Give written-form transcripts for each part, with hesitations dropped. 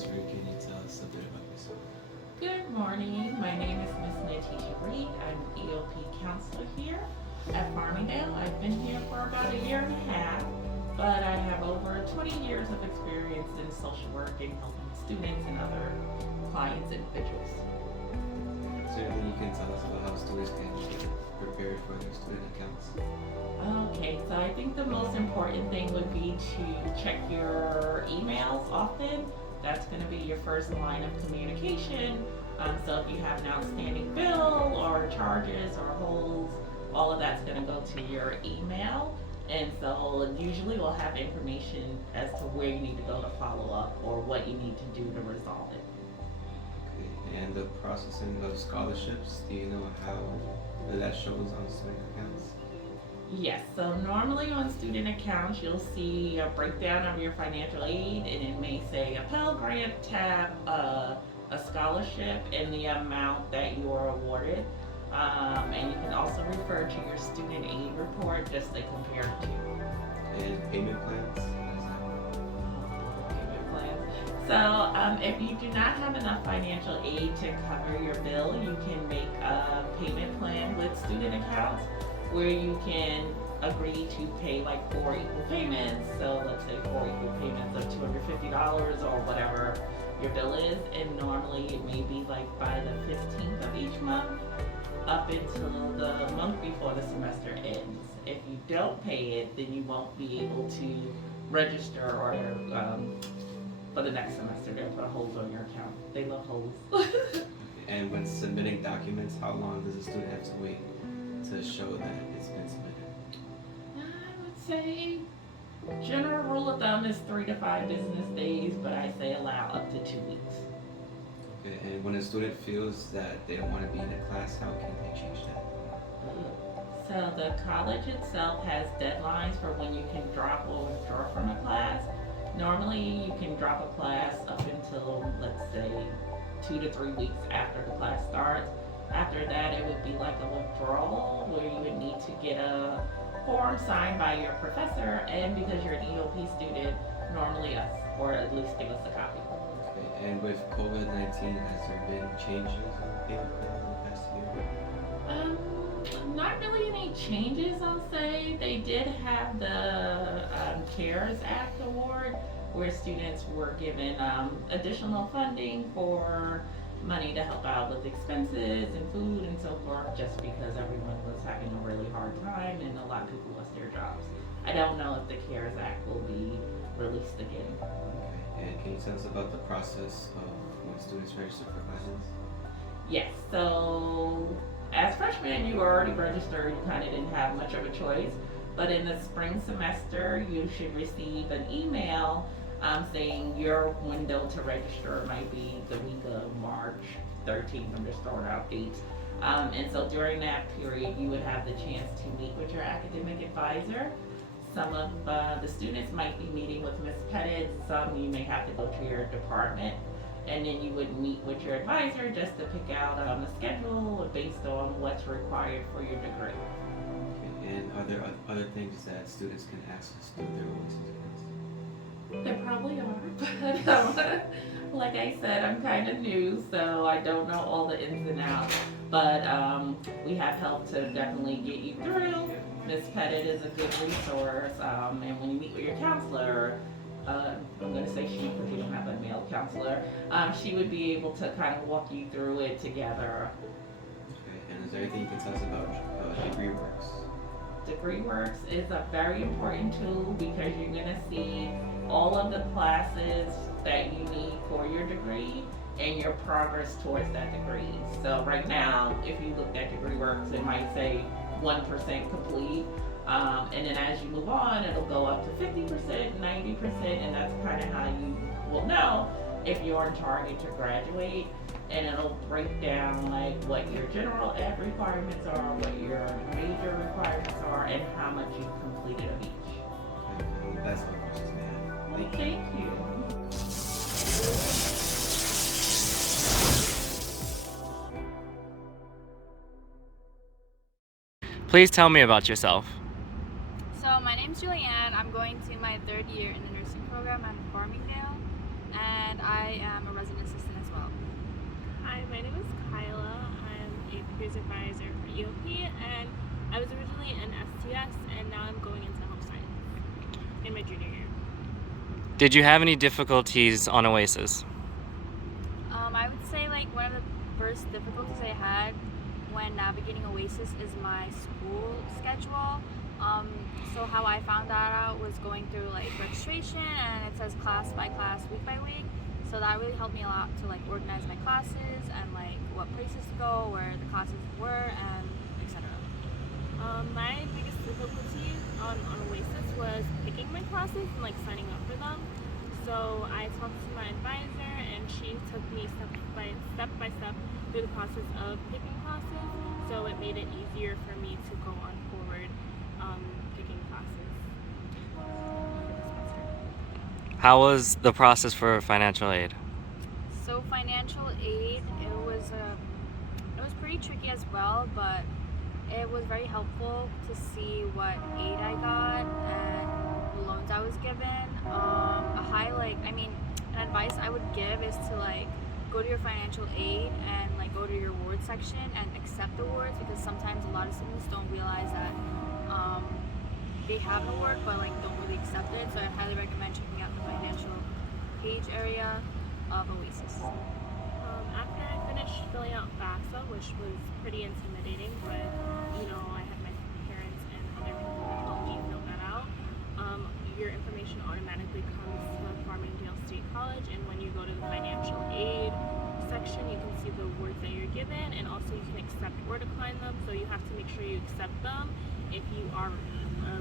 Desiree, can you tell us a bit about yourself? Good morning. My name is Miss Natisha Reed. I'm EOP counselor here at Farmingdale. I've been here for about a year and a half, but I have over 20 years of experience in social work and helping students and other clients, individuals. Is there anything you can tell us about how students can get prepared for their student accounts? Okay, so I think the most important thing would be to check your emails often. That's going to be your first line of communication. So if you have an outstanding bill or charges or holds, all of that's going to go to your email. And so usually we'll have information as to where you need to go to follow up or what you need to do to resolve it. Okay. And the processing of scholarships, do you know how that shows on student accounts? Yes, so normally on student accounts, you'll see a breakdown of your financial aid, and it may say a Pell Grant tab, a scholarship, and the amount that you are awarded. And you can also refer to your student aid report just to compare it to. And payment plans? Payment plans. So if you do not have enough financial aid to cover your bill, you can make a payment plan with student accounts, where you can agree to pay like 4 equal payments. So let's say 4 equal payments of $250 or whatever your bill is. And normally it may be like by the 15th of each month up until the month before the semester ends. If you don't pay it, then you won't be able to register or for the next semester. They'll put holes on your account. They love holes. And when submitting documents, how long does a student have to wait to show that it's been submitted? I would say general rule of thumb is 3 to 5 business days, but I say allow up to 2 weeks. Okay. And when a student feels that they don't want to be in a class, how can they change that? So the college itself has deadlines for when you can drop or withdraw from a class. Normally you can drop a class up until, let's say, 2 to 3 weeks after the class starts. After that, it would be like a withdrawal where you would need to get a form signed by your professor, and because you're an EOP student, normally us, or at least give us a copy. Okay. And with COVID-19, has there been changes in the payment plans in the past year? Not really any changes, I'll say. They did have the CARES Act award, where students were given additional funding for money to help out with expenses and food and so forth, just because everyone was having a really hard time and a lot of people lost their jobs. I don't know if the CARES Act will be released again. Okay. And can you tell us about the process of when students register for classes? Yes, so as freshmen, you were already registered, you kind of didn't have much of a choice. But in the spring semester, you should receive an email saying your window to register might be the week of March 13th. I'm just throwing out dates. And so during that period, you would have the chance to meet with your academic advisor. Some of the students might be meeting with Ms. Pettit, some you may have to go to your department, and then you would meet with your advisor just to pick out a schedule based on what's required for your degree. Okay. And are there other things that students can access through their overseas accounts? There probably are, but like I said, I'm kind of new, so I don't know all the ins and outs. But we have help to definitely get you through. Ms. Pettit is a good resource, and when you meet with your counselor, I'm going to say she because you don't have a male counselor, she would be able to kind of walk you through it together. Okay. And is there anything you can tell us about DegreeWorks? DegreeWorks is a very important tool because you're going to see all of the classes that you need for your degree and your progress towards that degree. So right now, if you looked at DegreeWorks, it might say 1% complete. And then as you move on, it'll go up to 50%, 90%, and that's kind of how you will know if you're on target to graduate. And it'll break down like what your general ed requirements are, what your major requirements are, and how much you've completed of each. Okay. That's all the questions we have. Thank you. Please tell me about yourself. So my name's Julianne. I'm going to my 3rd year in the nursing program at Farmingdale. and I am a resident assistant as well. Hi, my name is Kyla. I'm a peers advisor for EOP, and I was originally an STS, and now I'm going into home science in my junior year. Did you have any difficulties on Oasis? I would say like one of the first difficulties I had when navigating Oasis is my school schedule. So how I found that out was going through like registration, and it says class by class, week by week. So that really helped me a lot to like organize my classes and like what places to go, where the classes were, and etc. My biggest difficulty on Oasis was picking my classes and like signing up for them. So I talked to my advisor, and she took me step by step through the process of picking classes. So it made it easier for me to go on forward picking classes for the semester. How was the process for financial aid? So financial aid, it was pretty tricky as well, but it was very helpful to see what aid I got and the loans I was given. An advice I would give is to like go to your financial aid and like go to your award section and accept awards, because sometimes a lot of students don't realize that they have an award but like don't really accept it. So I highly recommend checking out the financial page area of Oasis. After I finished filling out FAFSA, which was pretty intimidating, but I had my parents and other people that helped me fill that out. Your information automatically comes to Farmingdale State College, and when you go to the financial aid section, you can see the awards that you're given, and also you can accept or decline them. So you have to make sure you accept them if you are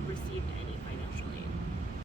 received any.